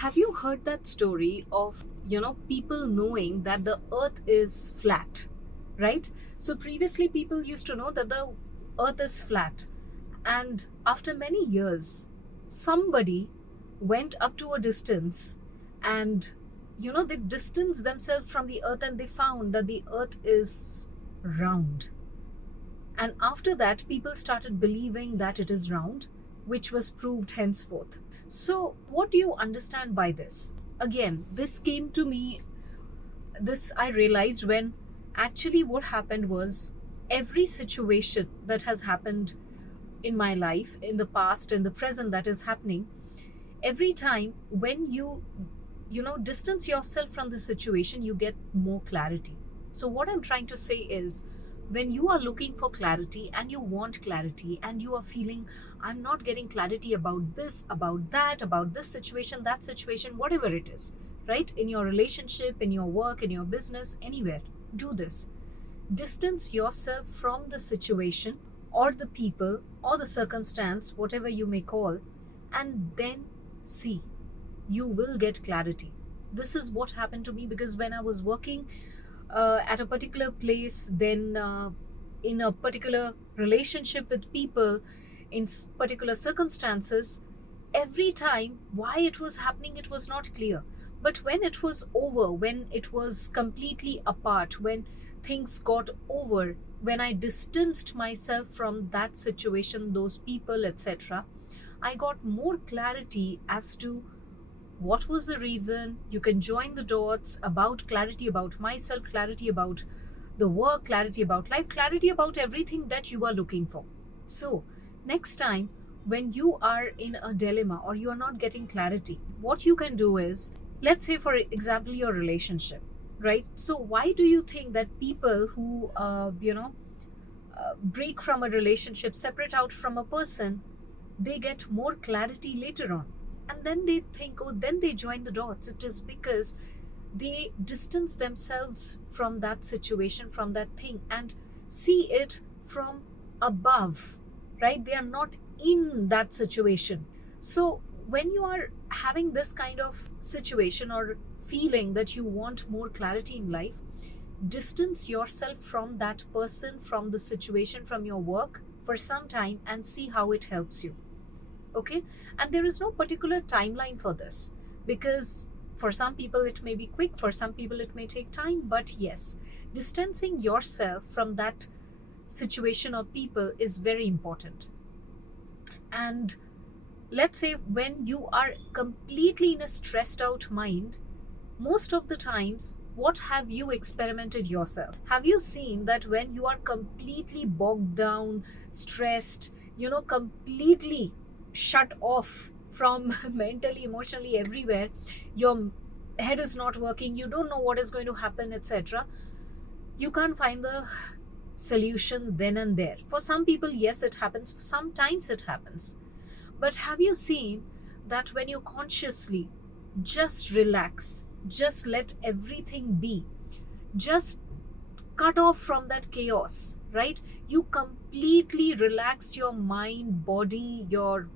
Have you heard that story of, people knowing that the earth is flat, right? So previously people used to know that the earth is flat. And after many years, somebody went up to a distance and, they distanced themselves from the earth and they found that the earth is round. And after that, people started believing that it is round, which was proved henceforth. So, what do you understand by this? Again, this came to me, this I realized when actually what happened was every situation that has happened in my life, in the past, in the present, that is happening, every time when you distance yourself from the situation, you get more clarity. So what I'm trying to say is, when you are looking for clarity and you want clarity and you are feeling, I'm not getting clarity about this, about that, about this situation, that situation, whatever it is, right, in your relationship, in your work, in your business, anywhere, do this. Distance yourself from the situation or the people or the circumstance, whatever you may call, and then see, you will get clarity. This is what happened to me, because when I was working at a particular place, then in a particular relationship with people, in particular circumstances, every time why it was happening, it was not clear. But when it was over, when it was completely apart, when things got over, when I distanced myself from that situation, those people, etc., I got more clarity as to what was the reason. You can join the dots about clarity about myself, clarity about the work, clarity about life, clarity about everything that you are looking for. So, next time when you are in a dilemma or you are not getting clarity, what you can do is, let's say, for example, your relationship, right? So, why do you think that people who, break from a relationship, separate out from a person, they get more clarity later on? And then they think, oh, then they join the dots. It is because they distance themselves from that situation, from that thing, and see it from above, right? They are not in that situation. So, when you are having this kind of situation or feeling that you want more clarity in life, distance yourself from that person, from the situation, from your work for some time and see how it helps you. Okay. And there is no particular timeline for this, because for some people it may be quick, for some people it may take time, but yes, distancing yourself from that situation or people is very important. And let's say when you are completely in a stressed out mind, most of the times, what have you experimented yourself? Have you seen that when you are completely bogged down, stressed, completely shut off from mentally, emotionally, everywhere, your head is not working, you don't know what is going to happen, etc., you can't find the solution then and there. For some people, yes, it happens, sometimes it happens. But have you seen that when you consciously just relax, just let everything be, just cut off from that chaos, right? You completely relax your mind, body, your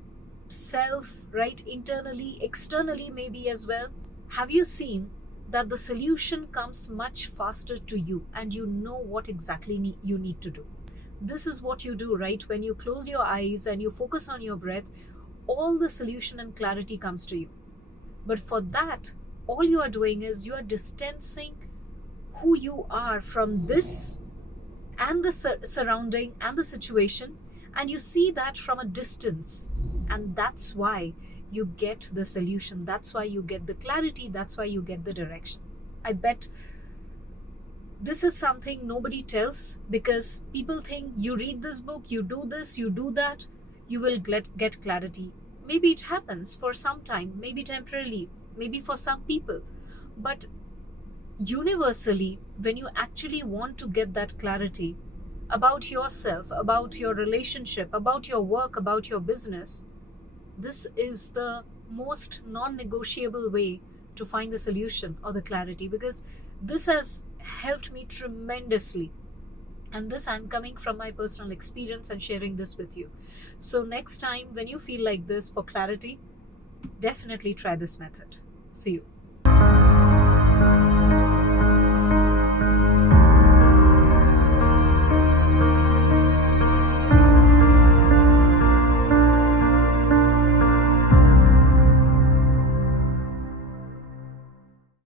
self, right? Internally, externally, maybe as well. Have you seen that the solution comes much faster to you and you know what exactly you need to do? This is what you do, right? When you close your eyes and you focus on your breath, all the solution and clarity comes to you. But for that, all you are doing is you are distancing who you are from this and the surrounding and the situation, and you see that from a distance. And that's why you get the solution. That's why you get the clarity. That's why you get the direction. I bet this is something nobody tells, because people think you read this book, you do this, you do that, you will get clarity. Maybe it happens for some time, maybe temporarily, maybe for some people. But universally, when you actually want to get that clarity about yourself, about your relationship, about your work, about your business, this is the most non negotiable way to find the solution or the clarity, because this has helped me tremendously. And this, I'm coming from my personal experience and sharing this with you. So, next time when you feel like this for clarity, definitely try this method. See you.